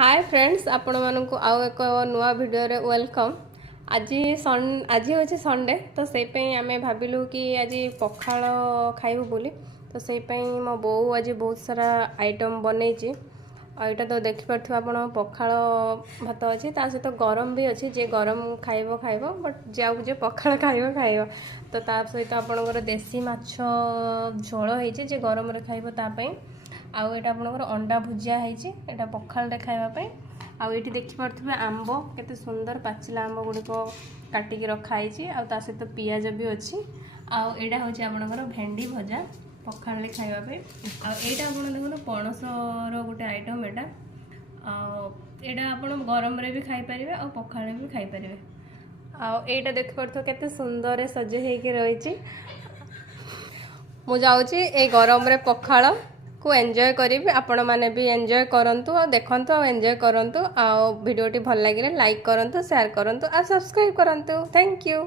Hi friends आपण मानक आउ एक नुआ वीडियो रे वेलकम। आज हूँ संडे तो से आम भाविलु कि आज पखाल खाइबु बोली तो से मो बो आज बहुत सारा आइटम बनई आईटा तो देखिपे आप पखाल भात अच्छी सहित गरम भी अच्छी जे गरम खाइब खाइब बट जे पखाल खाइब खाइब तो सहित आपणकर देसी माछ झोल होती जे गरम रे खाइब तापाई आउ एटा आपनकर अंडा भुजिया होती एटा पखाल खाइबापी आउ ये देखिपे आंब केते सुंदर पाचिला आंब गुड़िक काटिकी रखाई आ सहित पियाज भी अच्छी आउ एटा हूँ आपनकर भेंडी भजा पखाल खाइबापी आईटा आप देखो पणसर गोटे आइटम एटा एटा आप गरम रे भी खाई पारे आ पखाल भी खाई पारे आईटा देखिपे केते सुंदर सजे होगी रही मु जाऊँगी ए गरम रे पखाल को एंजॉय करी आपण माने भी एंजॉय करंतु और देखंतु और एंजॉय करंतु आ वीडियोटी भल लागिले लाइक करंतु शेयर करंतु और सब्सक्राइब करंतु। Thank you.